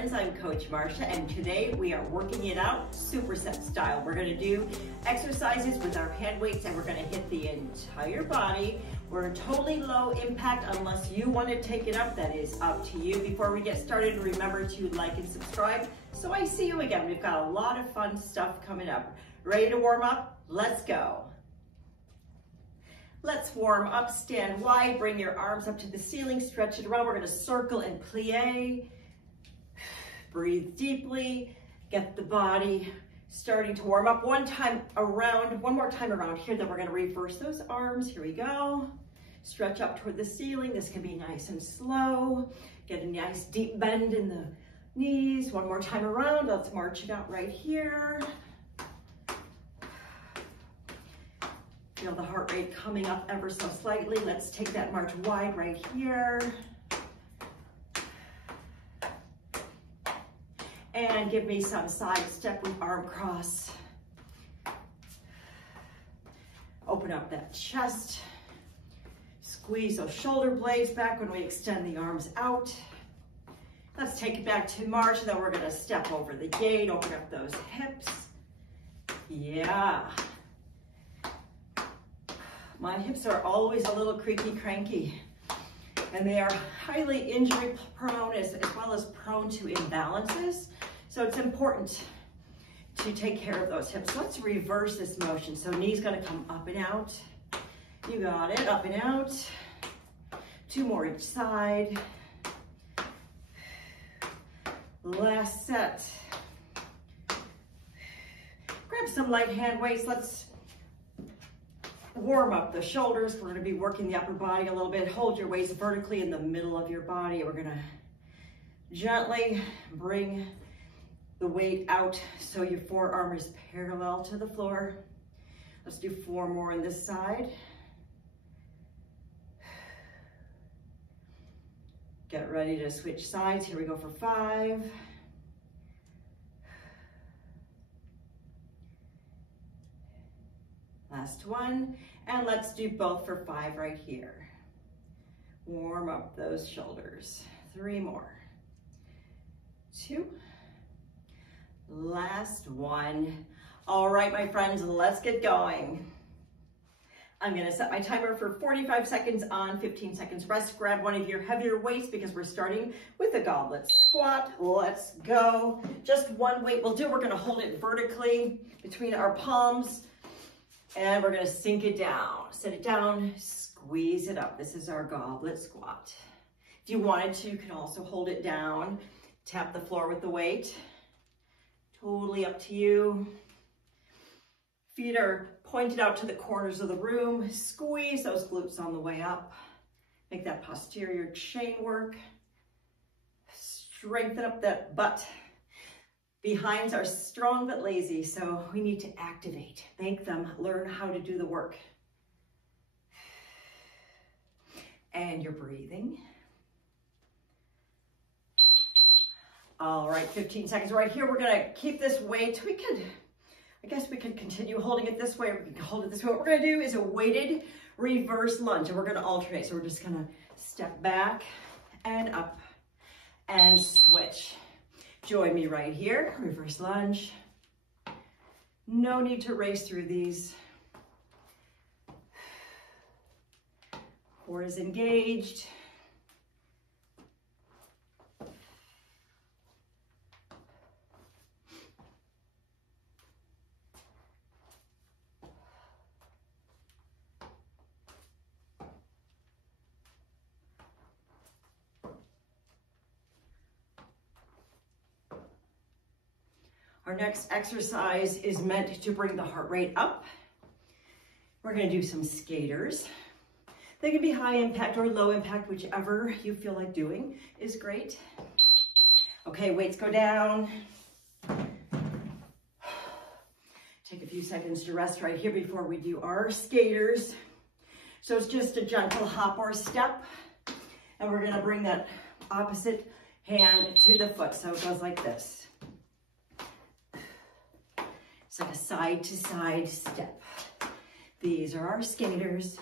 friends, I'm Coach Marcia, and today we are working it out superset style. We're gonna do exercises with our hand weights and we're gonna hit the entire body. We're totally low impact unless you wanna take it up, that is up to you. Before we get started, remember to like and subscribe so I see you again. We've got a lot of fun stuff coming up. Ready to warm up? Let's go. Let's warm up, stand wide, bring your arms up to the ceiling, stretch it around. We're gonna circle and plie. Breathe deeply, get the body starting to warm up. One more time around here, then we're gonna reverse those arms. Here we go. Stretch up toward the ceiling. This can be nice and slow. Get a nice deep bend in the knees. One more time around. Let's march it out right here. Feel the heart rate coming up ever so slightly. Let's take that march wide right here. And give me some side step with arm cross. Open up that chest. Squeeze those shoulder blades back when we extend the arms out. Let's take it back to march, then we're gonna step over the gate, open up those hips. Yeah. My hips are always a little creaky cranky, and they are highly injury prone as well as prone to imbalances. So it's important to take care of those hips. Let's reverse this motion. So knee's gonna come up and out. You got it, up and out. Two more each side. Last set. Grab some light hand weights. Let's warm up the shoulders. We're gonna be working the upper body a little bit. Hold your weights vertically in the middle of your body. We're gonna gently bring the weight out so your forearm is parallel to the floor. Let's do 4 more on this side. Get ready to switch sides. Here we go for 5. Last one, and let's do both for 5 right here. Warm up those shoulders. 3 more. 2. Last one. All right, my friends, let's get going. I'm gonna set my timer for 45 seconds on, 15 seconds rest. Grab one of your heavier weights because we're starting with the goblet squat. Let's go. Just one weight will do. We're gonna hold it vertically between our palms and we're gonna sink it down. Set it down, squeeze it up. This is our goblet squat. If you wanted to, you can also hold it down, tap the floor with the weight. Totally up to you. Feet are pointed out to the corners of the room. Squeeze those glutes on the way up. Make that posterior chain work. Strengthen up that butt. Behinds are strong but lazy, so we need to activate. Make them learn how to do the work. And you're breathing. All right, 15 seconds right here. We're gonna keep this weight. I guess we could continue holding it this way, or we can hold it this way. What we're gonna do is a weighted reverse lunge, and we're gonna alternate. So we're just gonna step back and up and switch. Join me right here, reverse lunge. No need to race through these. Core is engaged. Our next exercise is meant to bring the heart rate up. We're gonna do some skaters. They can be high impact or low impact, whichever you feel like doing is great. Okay, weights go down. Take a few seconds to rest right here before we do our skaters. So it's just a gentle hop or step, and we're gonna bring that opposite hand to the foot. So it goes like this. It's like a side to side step. These are our skaters.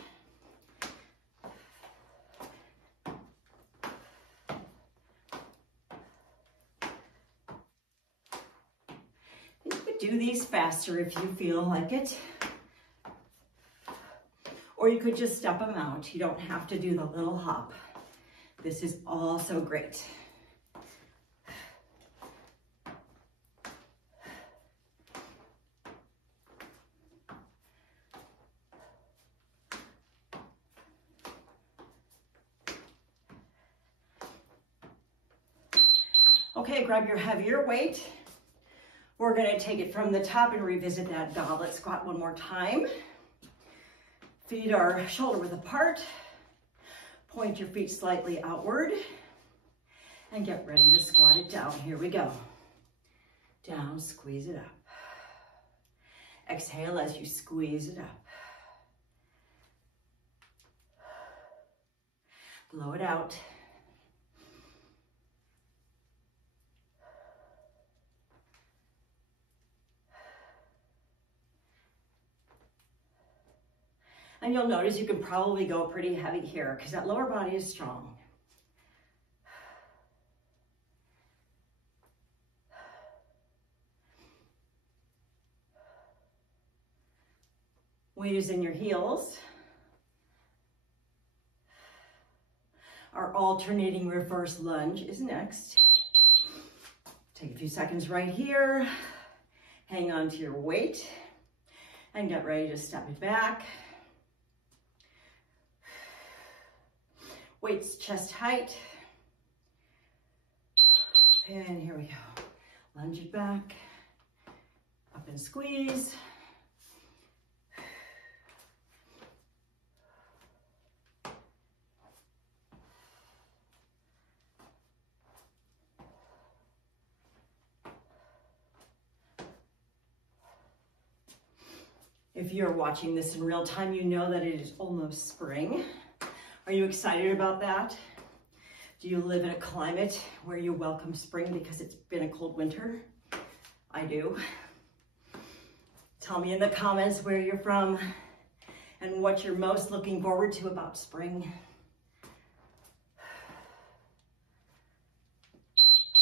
could do these faster if you feel like it. Or you could just step them out. You don't have to do the little hop. This is also great. Okay, grab your heavier weight. We're gonna take it from the top and revisit that goblet squat one more time. Feet are shoulder width apart. Point your feet slightly outward and get ready to squat it down. Here we go. Down, squeeze it up. Exhale as you squeeze it up. Blow it out. And you'll notice you can probably go pretty heavy here because that lower body is strong. Weight is in your heels. Our alternating reverse lunge is next. Take a few seconds right here. Hang on to your weight and get ready to step it back. Weights chest height. And here we go. Lunge it back. Up and squeeze. If you're watching this in real time, you know that it is almost spring. Are you excited about that? Do you live in a climate where you welcome spring because it's been a cold winter? I do. Tell me in the comments where you're from and what you're most looking forward to about spring.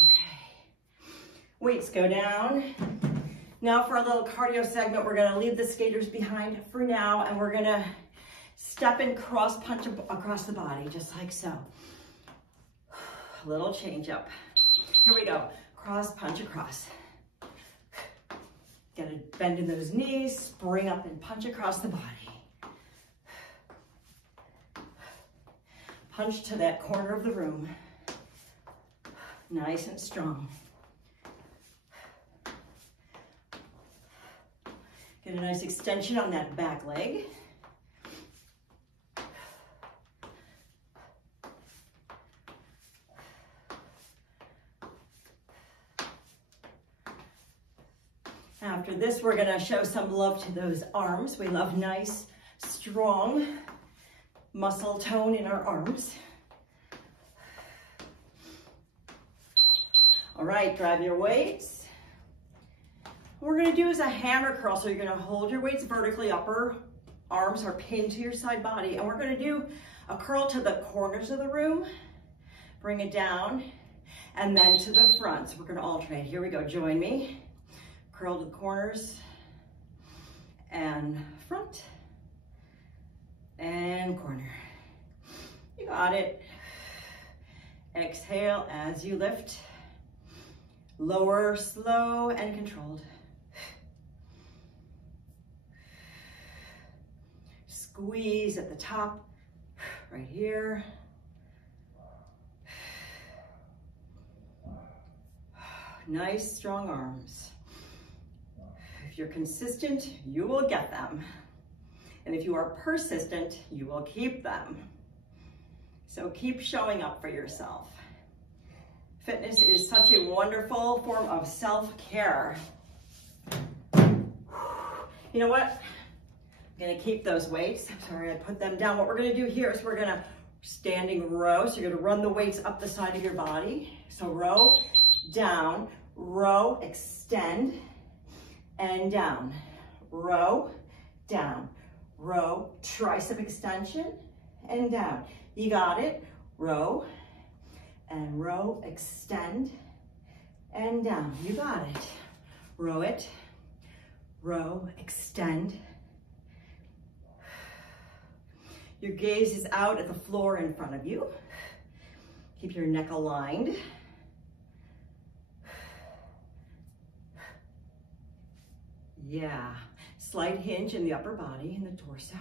Okay, weights go down. Now for a little cardio segment, we're gonna leave the skaters behind for now and we're gonna step and cross punch across the body, just like so. A little change up. Here we go. Cross punch across. Get a bend in those knees, spring up and punch across the body. Punch to that corner of the room. Nice and strong. Get a nice extension on that back leg. After this, we're gonna show some love to those arms. We love nice, strong muscle tone in our arms. All right, grab your weights. What we're gonna do is a hammer curl. So you're gonna hold your weights vertically, upper arms are pinned to your side body, and we're gonna do a curl to the corners of the room, bring it down, and then to the front. So we're gonna alternate. Here we go, join me. Curl to the corners, and front, and corner. You got it. Exhale as you lift. Lower, slow, and controlled. Squeeze at the top, right here. Nice, strong arms. If you're consistent, you will get them. And if you are persistent, you will keep them. So keep showing up for yourself. Fitness is such a wonderful form of self-care. You know what? I'm gonna keep those weights. I'm sorry, I put them down. What we're gonna do here is we're gonna standing row. So you're gonna run the weights up the side of your body. So row, down, row, extend, and down. Row, down, row, tricep extension, and down. You got it. Row, and row, extend, and down. You got it. Row it, row, extend. Your gaze is out at the floor in front of you. Keep your neck aligned. Yeah, slight hinge in the upper body and the torso.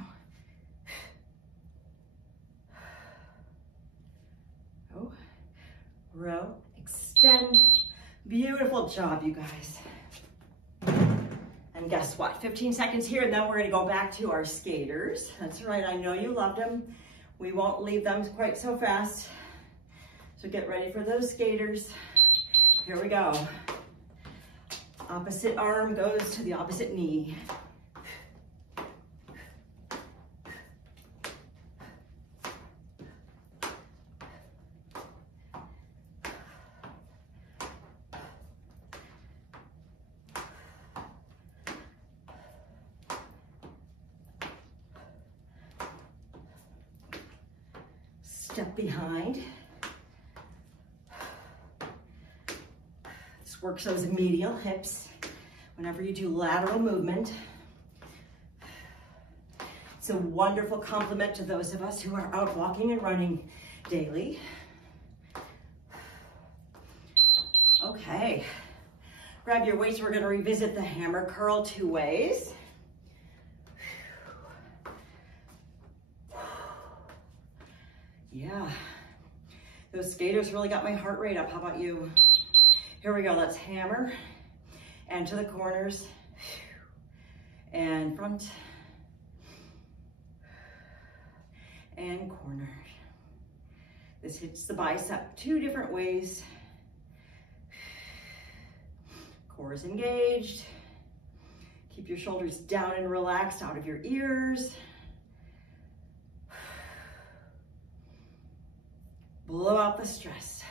Oh, row, extend. Beautiful job, you guys. And guess what? 15 seconds here, and then we're gonna go back to our skaters. That's right, I know you loved them. We won't leave them quite so fast. So get ready for those skaters. Here we go. Opposite arm goes to the opposite knee. Step behind. This works those medial hips whenever you do lateral movement. It's a wonderful complement to those of us who are out walking and running daily. Okay, grab your weights. We're gonna revisit the hammer curl 2 ways. Yeah, those skaters really got my heart rate up. How about you? Here we go, let's hammer and to the corners and front and corner. This hits the bicep 2 different ways. Core is engaged. Keep your shoulders down and relaxed out of your ears. Blow out the stress.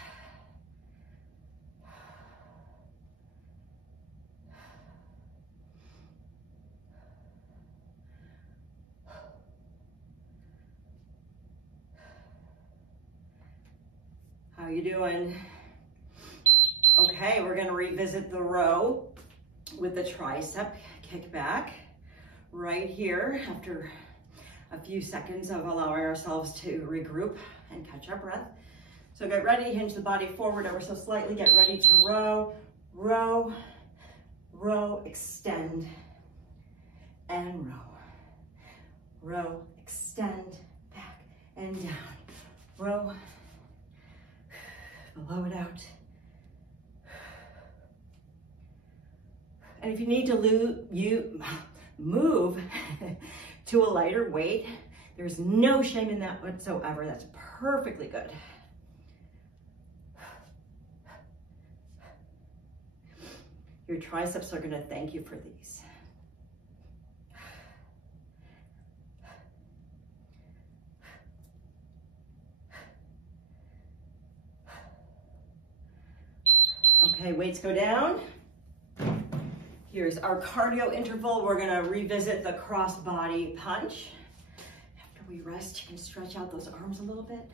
How you doing? Okay, we're gonna revisit the row with the tricep kick back right here after a few seconds of allowing ourselves to regroup and catch our breath. So get ready, hinge the body forward ever so slightly. Get ready to row, row, row, extend, and row. Row, extend, back and down. Row, blow it out. And if you need to move to a lighter weight, there's no shame in that whatsoever. That's perfectly good. Your triceps are gonna thank you for these. Okay, weights go down. Here's our cardio interval. We're gonna revisit the cross body punch. After we rest, you can stretch out those arms a little bit.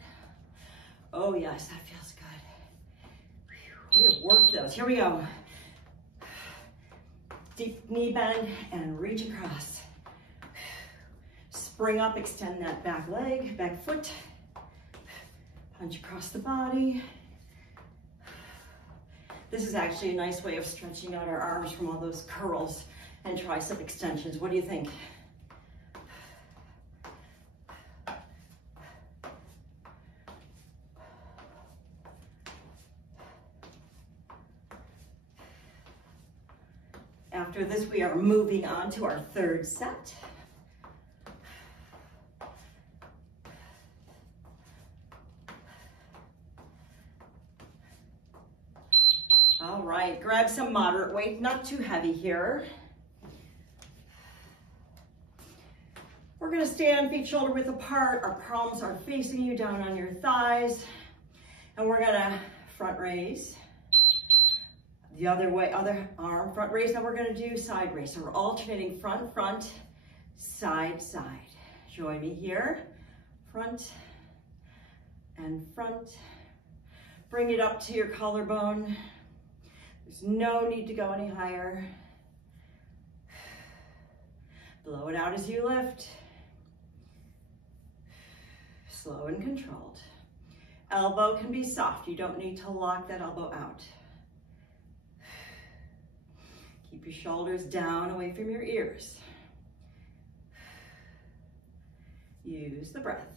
Oh yes, that feels good. We have worked those. Here we go. Deep knee bend and reach across. Spring up, extend that back leg, back foot. Punch across the body. This is actually a nice way of stretching out our arms from all those curls and tricep extensions. What do you think? After this, we are moving on to our 3rd set. All right, grab some moderate weight, not too heavy here. We're gonna stand feet shoulder width apart. Our palms are facing you down on your thighs. And we're gonna front raise. The other way, other arm, front raise. Now we're gonna do side raise. So we're alternating front, front, side, side. Join me here. Front and front. Bring it up to your collarbone. There's no need to go any higher. Blow it out as you lift. Slow and controlled. Elbow can be soft. You don't need to lock that elbow out. Keep your shoulders down away from your ears. Use the breath.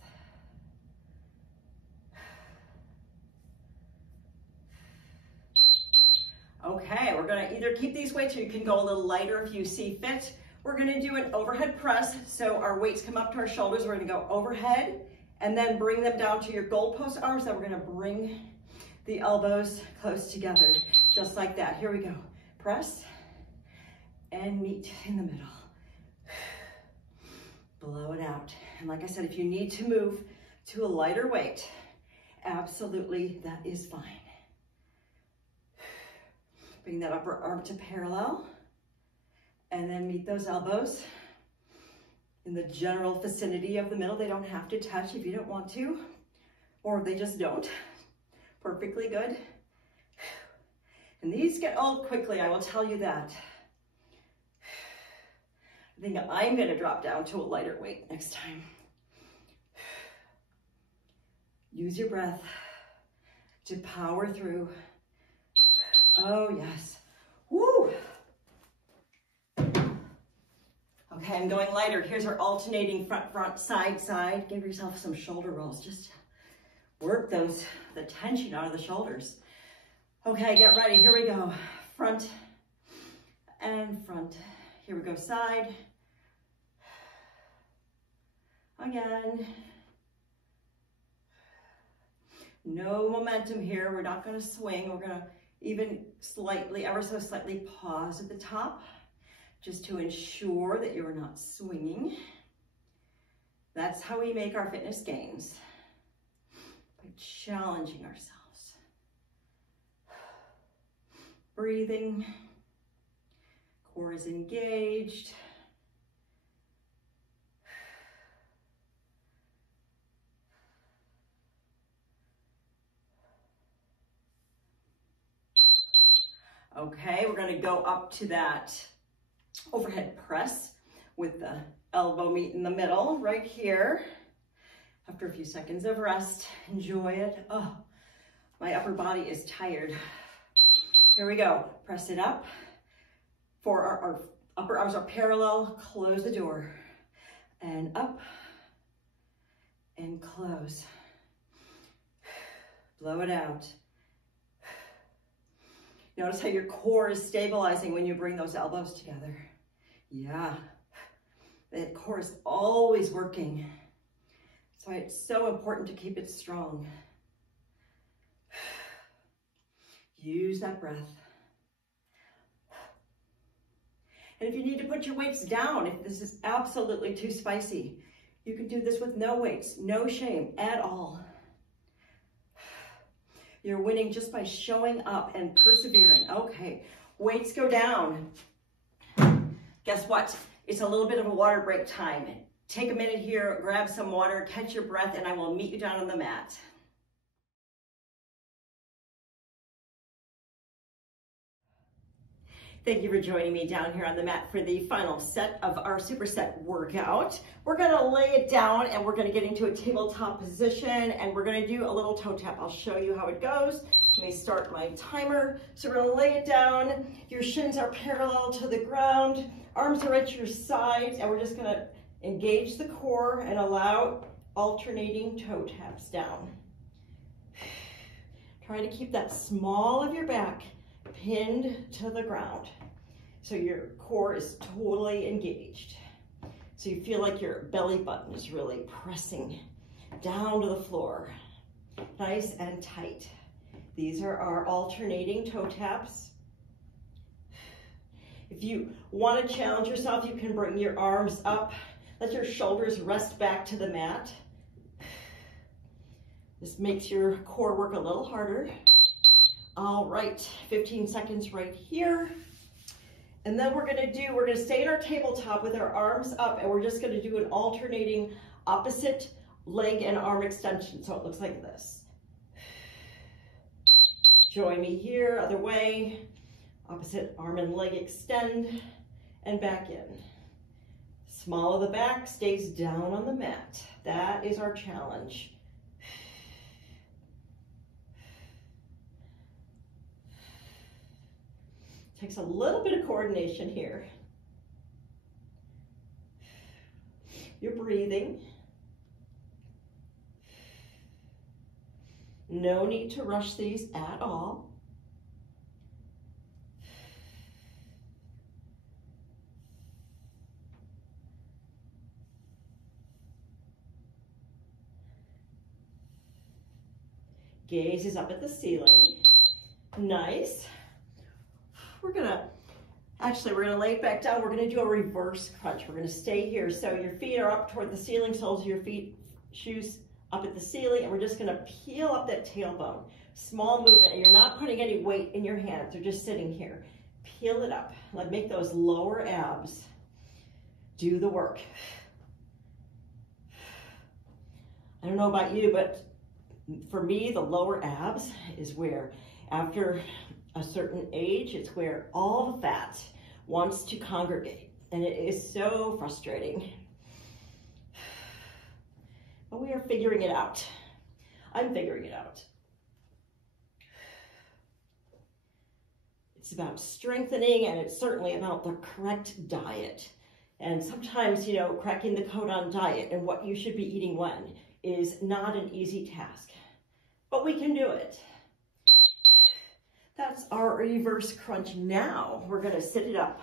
Okay, we're gonna either keep these weights or you can go a little lighter if you see fit. We're gonna do an overhead press. So our weights come up to our shoulders. We're gonna go overhead and then bring them down to your goalpost arms. Then we're gonna bring the elbows close together, just like that. Here we go. Press and meet in the middle. Blow it out. And like I said, if you need to move to a lighter weight, absolutely, that is fine. Bring that upper arm to parallel and then meet those elbows in the general vicinity of the middle. They don't have to touch if you don't want to, or they just don't. Perfectly good. And these get old quickly, I will tell you that. I think I'm gonna drop down to a lighter weight next time. Use your breath to power through. Oh yes, woo. Okay, I'm going lighter. Here's our alternating front, side, side. Give yourself some shoulder rolls. Just work the tension out of the shoulders. Okay, get ready. Here we go. Front and front. Here we go, side. Again. No momentum here. We're not going to swing. We're going to even slightly, ever so slightly pause at the top, just to ensure that you're not swinging. That's how we make our fitness gains, by challenging ourselves. Breathing, core is engaged. Okay, we're gonna go up to that overhead press with the elbow meet in the middle right here. After a few seconds of rest, enjoy it. Oh, my upper body is tired. Here we go, press it up. For our upper arms are parallel, close the door. And up, and close. Blow it out. Notice how your core is stabilizing when you bring those elbows together. Yeah, the core is always working. That's why it's so important to keep it strong. Use that breath. And if you need to put your weights down, if this is absolutely too spicy, you can do this with no weights, no shame at all. You're winning just by showing up and persevering. Okay, weights go down. Guess what? It's a little bit of a water break time. Take a minute here, grab some water, catch your breath, and I will meet you down on the mat. Thank you for joining me down here on the mat for the final set of our superset workout. We're gonna lay it down and we're gonna get into a tabletop position and we're gonna do a little toe tap. I'll show you how it goes. Let me start my timer. So we're gonna lay it down. Your shins are parallel to the ground. Arms are at your sides and we're just gonna engage the core and allow alternating toe taps down. Try to keep that small of your back pinned to the ground. So your core is totally engaged. So you feel like your belly button is really pressing down to the floor. Nice and tight. These are our alternating toe taps. If you want to challenge yourself, you can bring your arms up. Let your shoulders rest back to the mat. This makes your core work a little harder. All right, 15 seconds right here. And then we're gonna stay in our tabletop with our arms up and we're just gonna do an alternating opposite leg and arm extension. So it looks like this. Join me here, other way. Opposite arm and leg extend and back in. Small of the back stays down on the mat. That is our challenge. Takes a little bit of coordination here. You're breathing. No need to rush these at all. Gaze is up at the ceiling. Nice. We're gonna lay it back down. We're gonna do a reverse crunch. We're gonna stay here. So your feet are up toward the ceiling, soles of your feet, shoes up at the ceiling, and we're just gonna peel up that tailbone. Small movement, and you're not putting any weight in your hands. They're just sitting here. Peel it up. Like make those lower abs do the work. I don't know about you, but for me, the lower abs is where, after a certain age, it's where all the fat wants to congregate, and it is so frustrating. But we are figuring it out. I'm figuring it out. It's about strengthening, and it's certainly about the correct diet. And sometimes, you know, cracking the code on diet and what you should be eating when is not an easy task, but we can do it. That's our reverse crunch. Now we're gonna sit it up.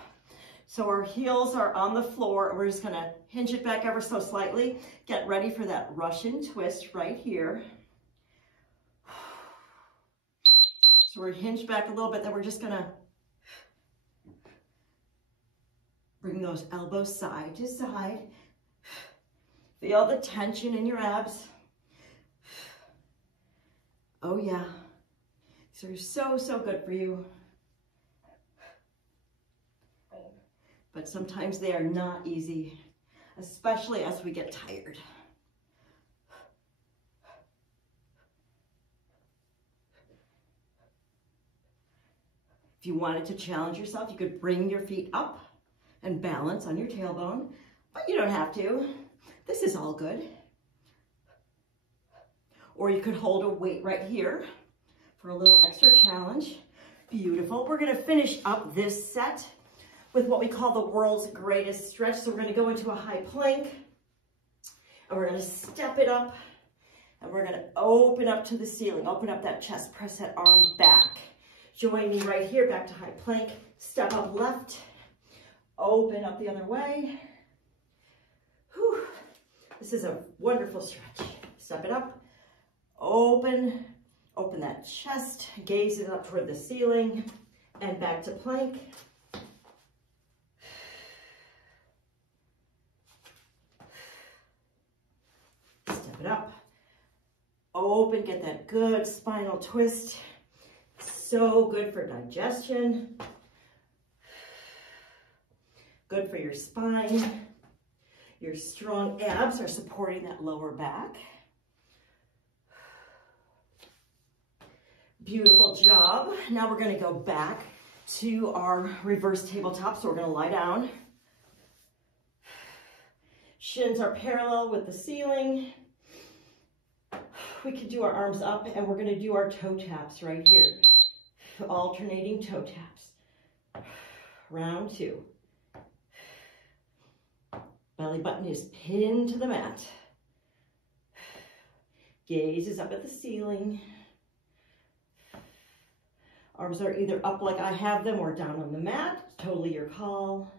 So our heels are on the floor, and we're just gonna hinge it back ever so slightly. Get ready for that Russian twist right here. So we're hinged back a little bit, then we're just gonna bring those elbows side to side. Feel the tension in your abs. Oh yeah. These are so good for you. But sometimes they are not easy, especially as we get tired. If you wanted to challenge yourself, you could bring your feet up and balance on your tailbone, but you don't have to. This is all good. Or you could hold a weight right here for a little extra challenge. Beautiful. We're gonna finish up this set with what we call the world's greatest stretch. So we're gonna go into a high plank, and we're gonna step it up, and we're gonna open up to the ceiling, open up that chest, press that arm back. Join me right here, back to high plank, step up left, open up the other way. Whew. This is a wonderful stretch. Step it up, open that chest, gaze it up toward the ceiling, and back to plank. Step it up, open, get that good spinal twist. So good for digestion, good for your spine. Your strong abs are supporting that lower back. Beautiful job. Now we're gonna go back to our reverse tabletop. So we're gonna lie down. Shins are parallel with the ceiling. We can do our arms up, and we're gonna do our toe taps right here. Alternating toe taps. Round two. Belly button is pinned to the mat. Gaze is up at the ceiling. Arms are either up like I have them or down on the mat. Totally your call.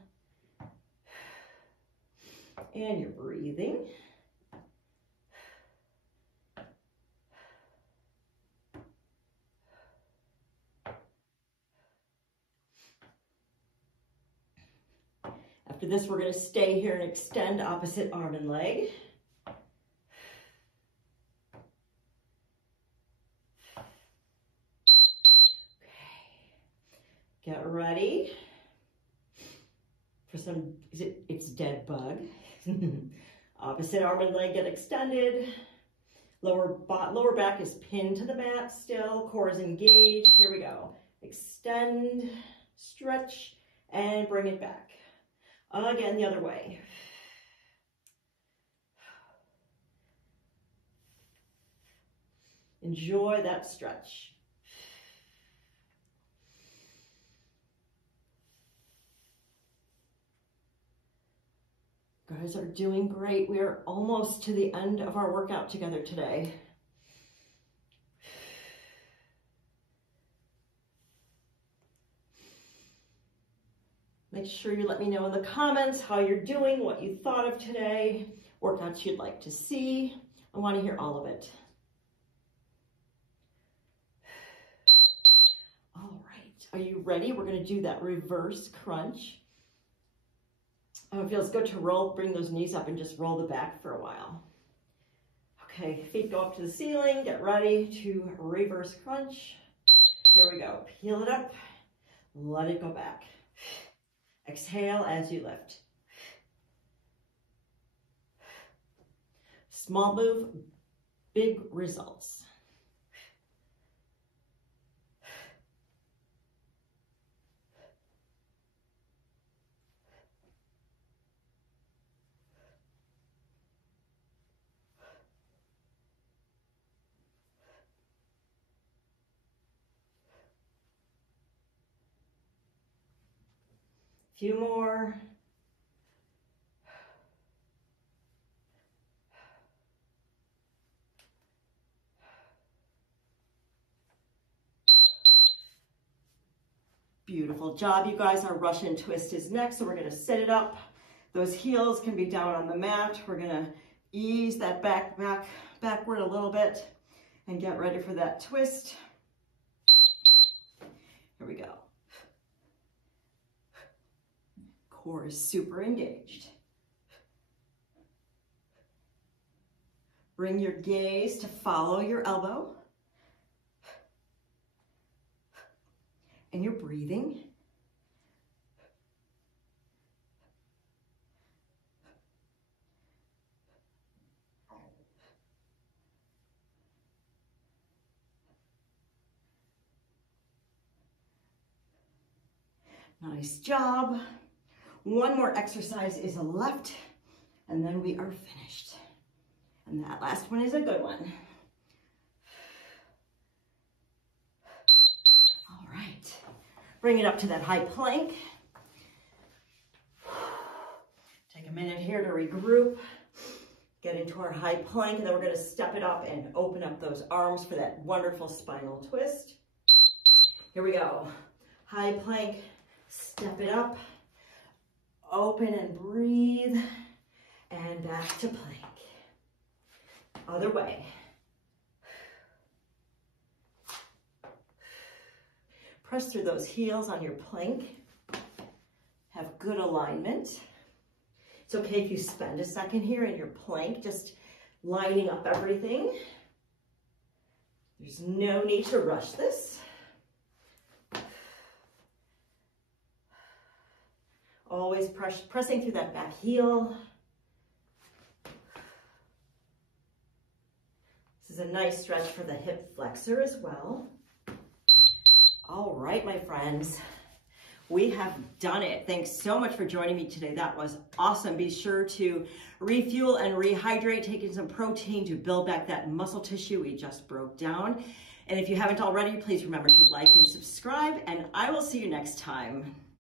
And you're breathing. After this, we're going to stay here and extend opposite arm and leg. Get ready for some, it's dead bug. Opposite arm and leg get extended. Lower back is pinned to the mat still. Core is engaged. Here we go. Extend, stretch, and bring it back. Again, the other way. Enjoy that stretch. You guys are doing great. We are almost to the end of our workout together today. Make sure you let me know in the comments how you're doing, what you thought of today, workouts you'd like to see. I want to hear all of it. All right, are you ready? We're going to do that reverse crunch. Oh, it feels good to roll, bring those knees up and just roll the back for a while. Okay, feet go up to the ceiling. Get ready to reverse crunch. Here we go. Peel it up. Let it go back. Exhale as you lift. Small move, big results. Few more. Beautiful job, you guys. Our Russian twist is next, so we're going to set it up. Those heels can be down on the mat. We're going to ease that backward a little bit and get ready for that twist. Here we go. Core is super engaged. Bring your gaze to follow your elbow. And you're breathing. Nice job. One more exercise is left, and then we are finished. And that last one is a good one. All right, bring it up to that high plank. Take a minute here to regroup, get into our high plank, and then we're going to step it up and open up those arms for that wonderful spinal twist. Here we go. High plank, step it up. Open and breathe, and back to plank. Other way. Press through those heels on your plank. Have good alignment. It's okay if you spend a second here in your plank, just lining up everything. There's no need to rush this. Always pressing through that back heel. This is a nice stretch for the hip flexor as well. All right, my friends, we have done it. Thanks so much for joining me today. That was awesome. Be sure to refuel and rehydrate, taking some protein to build back that muscle tissue we just broke down. And if you haven't already, please remember to like and subscribe, and I will see you next time.